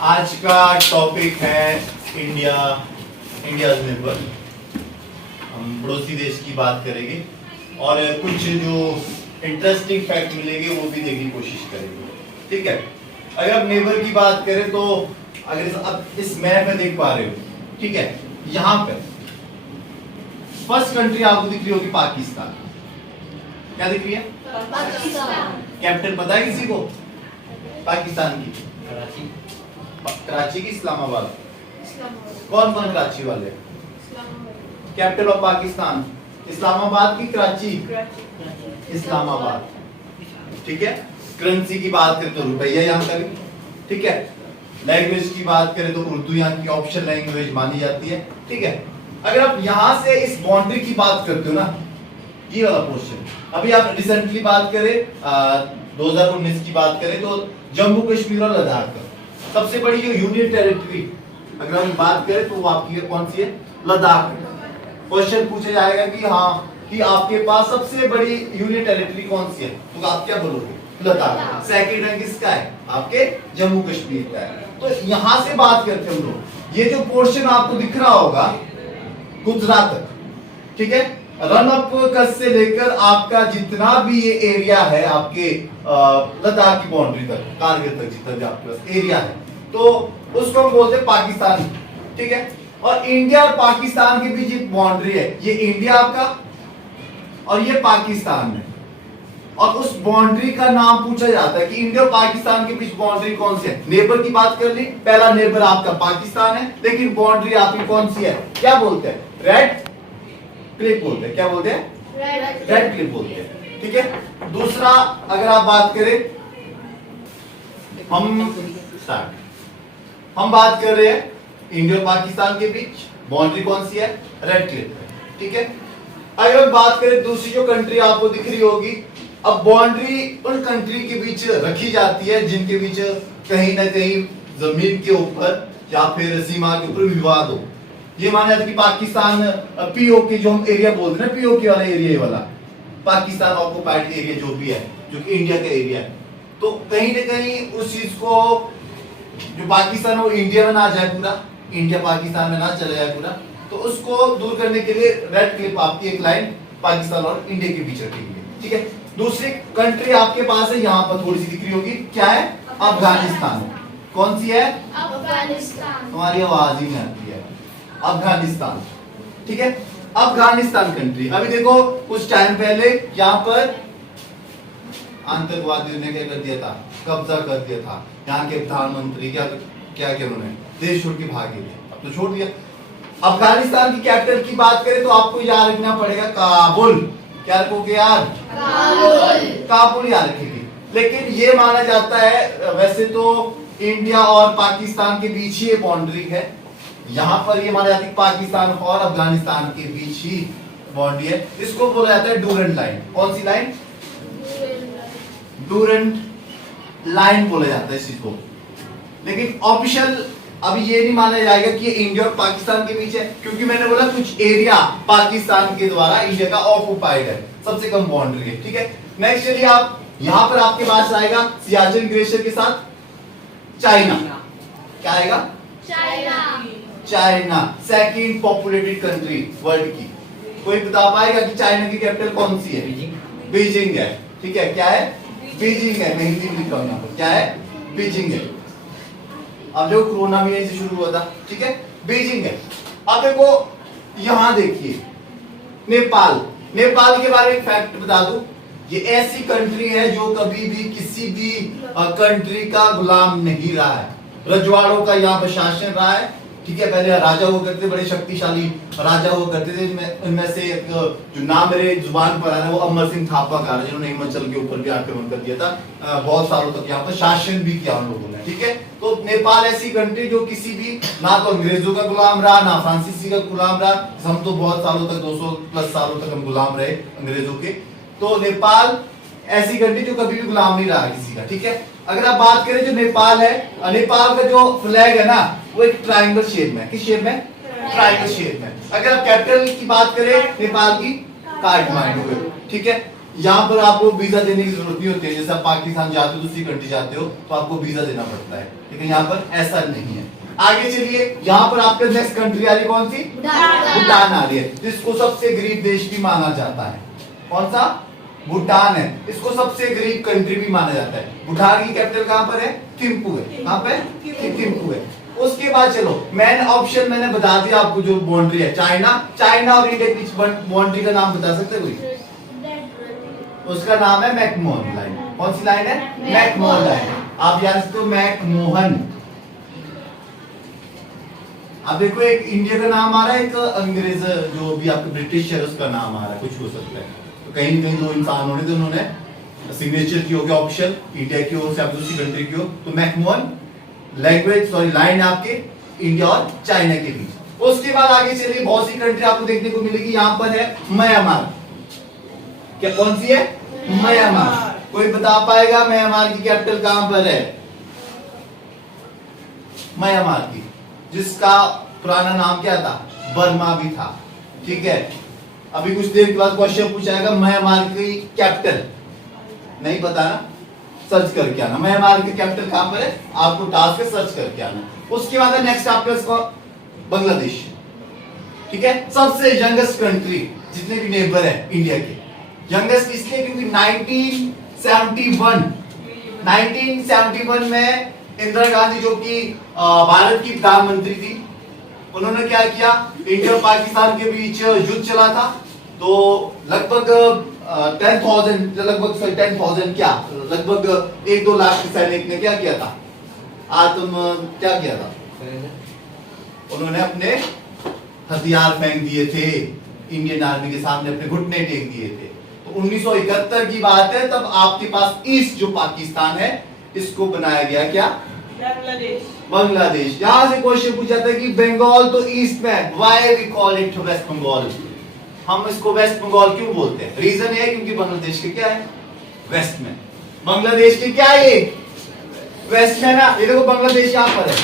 आज का टॉपिक है इंडिया नेबर। हम पड़ोसी देश की बात करेंगे और कुछ जो इंटरेस्टिंग फैक्ट मिलेंगे वो भी देखने की कोशिश करेंगे। ठीक है, अगर आप नेबर की बात करें तो अगर आप इस मैप में देख पा रहे हो, ठीक है, यहाँ पे फर्स्ट कंट्री आपको दिख रही होगी पाकिस्तान। क्या दिख रही है? पाकिस्तान। कैपिटल पता है किसी को पाकिस्तान की? कराची की इस्लामाबाद। कौन कौन कराची वाले? कैपिटल ऑफ पाकिस्तान इस्लामाबाद की कराची? इस्लामाबाद। ठीक है, करेंसी की बात करें तो रुपया यहाँ का भी। ठीक है, लैंग्वेज की बात करें तो उर्दू यहाँ की ऑप्शनल लैंग्वेज मानी जाती है। ठीक है, अगर आप यहाँ से इस बाउंड्री की बात करते हो ना, ये वाला पोर्शन, अभी आप रिसेंटली बात करें 2019 की बात करें तो जम्मू कश्मीर और लद्दाख का सबसे बड़ी जो यूनियन टेरिटरी अगर हम बात करें तो वो आपकी कौन सी है? लद्दाख। क्वेश्चन पूछा जाएगा कि हाँ कि आपके पास सबसे बड़ी यूनियन टेरिटरी कौन सी है, तो आप क्या बोलोगे? लद्दाख। सेकंड रैंक किसका है? आपके जम्मू कश्मीर का है। तो यहां से बात करते हम लोग, ये जो पोर्शन आपको दिख रहा होगा गुजरात तक, ठीक है, रन अप कच्छ से लेकर आपका जितना भी ये एरिया है आपके लद्दाख की बाउंड्री तक, कारगिल तक जितना भी आपके पास एरिया है, तो उसको हम बोलते हैं पाकिस्तान। ठीक है, और इंडिया और पाकिस्तान के बीच एक बाउंड्री है, ये इंडिया आपका और ये पाकिस्तान है, और उस बाउंड्री का नाम पूछा जाता है कि इंडिया और पाकिस्तान के बीच बाउंड्री कौन सी है। नेबर की बात कर ली, पहला नेबर आपका पाकिस्तान है, लेकिन बाउंड्री आपकी कौन सी है? क्या बोलते हैं? रेड क्लिप बोलते हैं। क्या बोलते हैं? रेड क्लिप बोलते हैं। ठीक है, दूसरा अगर आप बात करें, हम बात कर रहे हैं इंडिया और पाकिस्तान के बीच बाउंड्री कौन सी है? Red clip. ठीक है, अगर हम बात करें दूसरी जो कंट्री आपको दिख रही होगी, अब बाउंड्री उन कंट्री के बीच रखी जाती है जिनके बीच कहीं ना कहीं जमीन के ऊपर या फिर सीमा के ऊपर विवाद हो। ये माना जाता है कि पाकिस्तान पीओके जो हम एरिया बोलते हैं ना, पीओके वाला एरिया वाला पाकिस्तान ऑक्युपाइड एरिया जो भी है, जो कि इंडिया का एरिया है, तो कहीं ना कहीं उस चीज को जो पाकिस्तान है वो इंडिया में ना आ जाए पूरा, इंडिया पाकिस्तान में ना चला जाए पूरा, तो उसको दूर करने के लिए रेड क्लिप आपकी एक लाइन पाकिस्तान और इंडिया के बीच रखी गई। ठीक है, दूसरी कंट्री आपके पास है, यहाँ पर थोड़ी सी दिख रही होगी, क्या है? अफगानिस्तान। कौन सी है? अफगानिस्तान। तुम्हारी आवाज ही नहीं आती है। अफगानिस्तान। ठीक है, अफगानिस्तान कंट्री। अभी देखो कुछ टाइम पहले यहाँ पर आतंकवादियों ने क्या कर दिया था? कब्जा कर दिया था। यहाँ के प्रधानमंत्री क्या क्या किया उन्होंने? देश छोड़ के भागे थे, अब तो छोड़ दिया। अफगानिस्तान की कैपिटल की बात करें तो आपको याद रखना पड़ेगा काबुल। क्या रखोगे यार? काबुल याद रखेगी। लेकिन ये माना जाता है, वैसे तो इंडिया और पाकिस्तान के बीच ही बाउंड्री है, यहाँ पर ये माना जाता है पाकिस्तान और अफगानिस्तान के बीच ही बाउंड्री है। इसको बोला जाता है डूरंट लाइन। कौन सी लाइन? डूरंट लाइन बोला जाता है इस चीज को। लेकिन ऑफिशियल अभी ये नहीं माना जाएगा कि ये इंडिया और पाकिस्तान के बीच है, क्योंकि मैंने बोला कुछ एरिया पाकिस्तान के द्वारा इंडिया का ऑक्युपाइड है, सबसे कम बाउंड्री है। ठीक है, नेक्स्ट चलिए आप यहां पर आपके पास आएगा सियाचिन ग्लेशियर के साथ चाइना। क्या आएगा? China second populated country world की। कोई बता पाएगा कि चाइना की कैपिटल कौन सी है? बीजिंग है। ठीक है, क्या है? बीजिंग है। मैं हिंदी में लिख रहा हूं यहाँ पर, क्या है? बीजिंग है। अब जो कोरोना में से शुरू हुआ था, ठीक है, बीजिंग है। अब देखो यहां देखिए नेपाल। नेपाल के बारे में एक फैक्ट बता दूं, ये ऐसी कंट्री है जो कभी भी किसी भी कंट्री का गुलाम नहीं रहा है। रजवाड़ों का यहाँ पर शासन रहा है। ठीक है, पहले राजा हुआ करते, बड़े शक्तिशाली राजा हुआ करते थे। इनमें से एक जो नाम मेरे जुबान पर आ रहा है वो अमर सिंह थापा का है, जिन्होंने हिमाचल के ऊपर भी आक्रमण कर दिया था। बहुत सालों तक यहाँ पर शासन भी किया उन लोगों ने। ठीक है, तो नेपाल ऐसी कंट्री जो किसी भी ना तो अंग्रेजों का गुलाम रहा, ना फ्रांसीसी का गुलाम रहा। हम तो बहुत सालों तक 200 प्लस सालों तक हम गुलाम रहे अंग्रेजों के। तो नेपाल ऐसी कंट्री जो कभी भी गुलाम नहीं रहा किसी का। ठीक है, अगर आप बात करें जो नेपाल है, नेपाल का जो फ्लैग है ना वो एक ट्रायंगल शेप में। किस शेप में? ट्रायंगल शेप में। अगर आप कैपिटल की बात करें नेपाल की, काठमांडू है। ठीक है, यहाँ पर आपको वीजा देने की जरूरत नहीं होती है। जैसे आप पाकिस्तान जाते हो, दूसरी कंट्री जाते हो तो आपको वीजा देना पड़ता है, लेकिन यहाँ पर ऐसा नहीं है। आगे चलिए, यहाँ पर आपके नेक्स्ट कंट्री आ रही कौन सी? भूटान आ रही है, जिसको सबसे गरीब देश भी माना जाता है। कौन सा? भूटान है, इसको सबसे गरीब कंट्री भी माना जाता है। भूटान की कैपिटल कहाँ पर है? थिम्पू है। कहाँ पे? थिम्पू है। उसके बाद चलो, मैन ऑप्शन मैंने बता दिया आपको, जो बाउंड्री है चाइना और इंडिया के बीच बाउंड्री का नाम बता सकते कोई? उसका नाम है मैकमोहन लाइन। कौन सी लाइन है? McMahon line. आप याद रखो मैकमोहन। अब देखो, एक इंडिया का नाम आ रहा है, एक अंग्रेज जो भी आपका ब्रिटिश है उसका नाम आ रहा है, कुछ हो सकता है। तो कहीं न कहीं दो इंसान होने थे, उन्होंने सिग्नेचर की होगी ऑप्शन इंडिया की ओर से, आप दूसरी कंट्री की हो, तो मैकमोहन लाइन आपके इंडिया और चाइना के बीच। उसके बाद आगे चलिए, बहुत सी कंट्री आपको देखने को मिलेगी। यहाँ पर है म्यांमार। क्या कौन सी है? म्यांमार। कोई बता पाएगा म्यांमार की कैपिटल कहां पर है? म्यांमार की, जिसका पुराना नाम क्या था? बर्मा भी था। ठीक है, अभी कुछ देर के बाद क्वेश्चन पूछाएगा म्यांमार की कैपिटल, नहीं पता ना, सर्च करके आना म्यांमार की कैपिटल कहां पर है, आपको टास्क है सर्च करके आना। उसके बाद नेक्स्ट आपके बांग्लादेश। ठीक है, सबसे यंगेस्ट कंट्री, जितने भी नेबर है इंडिया के, यंगेस्ट इसलिए क्योंकि 1971 में इंदिरा गांधी, जो कि भारत की प्रधानमंत्री थी, उन्होंने क्या किया, इंडिया और पाकिस्तान के बीच युद्ध चला था। तो लगभग 10,000 क्या, लगभग 1-2 लाख सैनिक ने क्या किया था, क्या किया था, उन्होंने अपने हथियार फेंक दिए थे इंडियन आर्मी के सामने, अपने घुटने टेक दिए थे। तो 1971 की बात है, तब आपके पास ईस्ट जो पाकिस्तान है, इसको बनाया गया क्या? बांग्लादेश। यहां से क्वेश्चन पूछा था कि बंगाल तो ईस्ट में है, why we call it West Bengal, हम इसको वेस्ट बंगाल क्यों बोलते हैं? रीजन है क्योंकि बांग्लादेश के क्या है? वेस्ट में। बांग्लादेश के क्या है? ये वेस्ट में ना। ये देखो बांग्लादेश यहाँ पर है,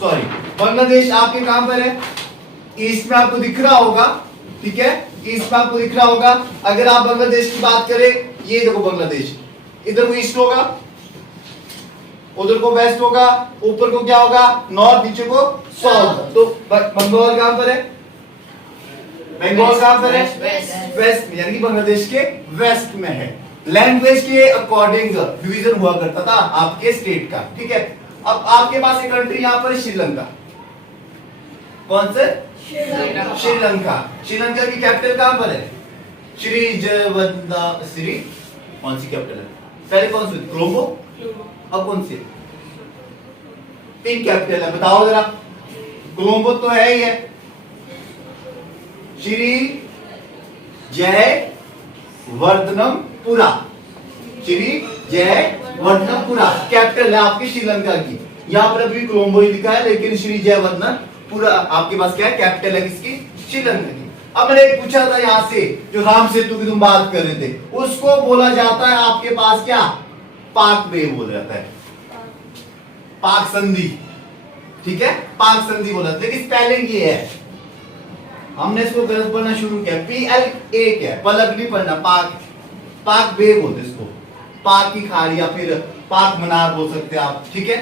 सॉरी बांग्लादेश आपके कहां पर है? ईस्ट में आपको दिख रहा होगा। ठीक है, ईस्ट में आपको दिख रहा होगा। अगर आप बांग्लादेश की बात करें, ये देखो बांग्लादेश, इधर को ईस्ट होगा, उधर को वेस्ट होगा, ऊपर को क्या होगा? नॉर्थ, नीचे को साउथ। तो बंगाल कहां पर है? बंगाल कहां पर है? वेस्ट में, यानी कि बांग्लादेश के वेस्ट में है। लैंग्वेज के अकॉर्डिंग डिवीजन हुआ करता था आपके स्टेट का। ठीक है, अब आपके पास एक कंट्री यहां पर है श्रीलंका। कौन से? श्रीलंका। श्रीलंका की कैपिटल कहां पर है? श्री कौन सी कैपिटल है? पहले कौन सी? कोलंबो। अब कौन सी? 3 कैपिटल है, बताओ जरा। कोलंबो तो है ही है, श्री जय वर्धनपुरा, श्री जय वर्धनपुरा कैपिटल है आपकी श्रीलंका की। यहाँ पर अभी कोलंबो ही लिखा है, लेकिन श्री जय वर्धनपुरा आपके पास क्या है? कैपिटल है किसकी? श्रीलंका की। अब मैंने एक पूछा था यहाँ से, जो राम सेतु की तुम बात कर रहे थे, उसको बोला जाता है आपके पास क्या? पाक वे बोला जाता है, पाक संधि। ठीक है, पाक संधि बोला जाता है, लेकिन स्पेलिंग ये है, हमने इसको गलत पढ़ना शुरू किया। PLA क्या है? पलक नहीं पढ़ना, पाक वे बोलते इसको, पाक की खाड़ी या फिर पाक मनार बोल सकते हैं आप। ठीक है,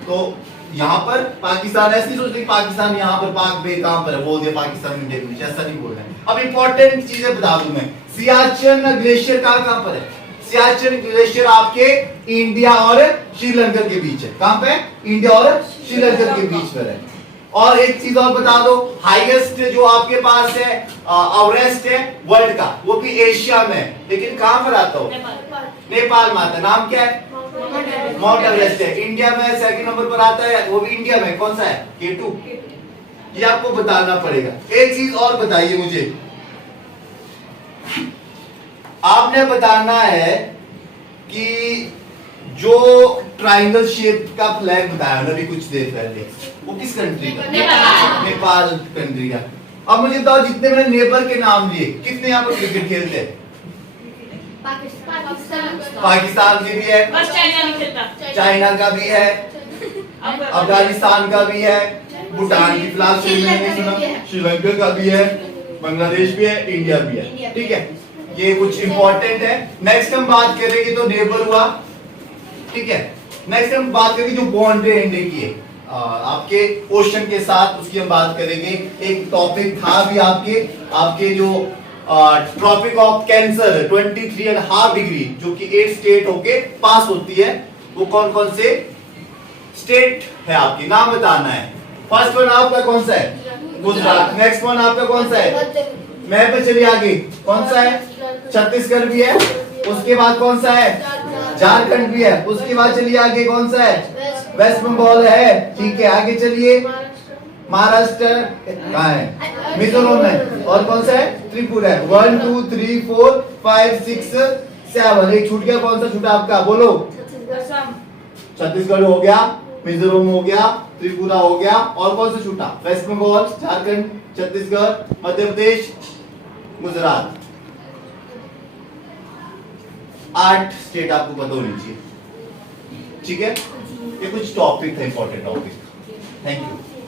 तो यहाँ पर पाकिस्तान, ऐसे नहीं सोचते पाकिस्तान यहाँ पर, पाक वे कहां पर है, बोल दिया पाकिस्तान इंडिया के बीच, ऐसा नहीं बोल रहे हैं। अब इंपॉर्टेंट चीजें बता दूं मैं, सियाचिन ग्लेशियर कहां पर है? सियाचिन ग्लेशियर आपके इंडिया और श्रीलंका के बीच है। कहां पे? इंडिया और श्रीलंका के बीच पर है। और एक चीज और बता दो, हाईएस्ट जो आपके पास है एवरेस्ट है वर्ल्ड का, वो भी एशिया में है, लेकिन कहां पर आता हो? नेपाल में आता है। नाम क्या है? माउंट एवरेस्ट है। इंडिया में सेकंड नंबर पर आता है, वो भी इंडिया में। कौन सा है? K2। ये आपको बताना पड़ेगा। एक चीज और बताइए मुझे, आपने बताना है कि जो ट्रायंगल शेप का फ्लैग बताया ना अभी कुछ देर पहले, वो किस कंट्री का? नेपाल कंट्री का। अब मुझे बताओ, जितने मैंने नेबर के नाम लिए, कितने यहाँ पर क्रिकेट खेलते हैं? पाकिस्तान की भी है, चाइना का भी है, अफगानिस्तान का भी है, भूटान की फिलहाल नहीं सुना, श्रीलंका का भी है, बांग्लादेश भी है, इंडिया भी है। ठीक है, ये कुछ इंपॉर्टेंट है। नेक्स्ट हम बात करेंगे तो नेबर हुआ, ठीक है। नेक्स्ट हम बात करेंगे जो बाउंड्री इंडिया की है आपके ओशन के साथ, उसकी हम बात करेंगे। एक टॉपिक था भी आपके जो ट्रॉपिक ऑफ कैंसर 23.5 डिग्री जो कि 8 स्टेट होके पास होती है, वो कौन कौन से स्टेट है आपके नाम बताना है। फर्स्ट वन आपका कौन सा है? गुजरात। नेक्स्ट वन आपका कौन सा है? मैप पे चलिए आगे, कौन सा है? छत्तीसगढ़ भी है। उसके बाद कौन सा है? झारखंड भी है। उसके बाद चलिए आगे, कौन सा है? वेस्ट बंगाल है, ठीक है। आगे चलिए, महाराष्ट्र कहाँ है? मिजोरम है। और कौन सा है? त्रिपुरा है। 1 2 3 4 5 6 7। एक छूट गया, कौन सा छूटा आपका? बोलो। छत्तीसगढ़ हो गया, मिजोरम हो गया, त्रिपुरा हो गया, और कौन सा छूटा? वेस्ट बंगाल, झारखंड, छत्तीसगढ़, मध्य प्रदेश, गुजरात। 8 स्टेट आपको पता होनी चाहिए, ठीक है। ये कुछ टॉपिक था, इंपॉर्टेंट टॉपिक। Thank you.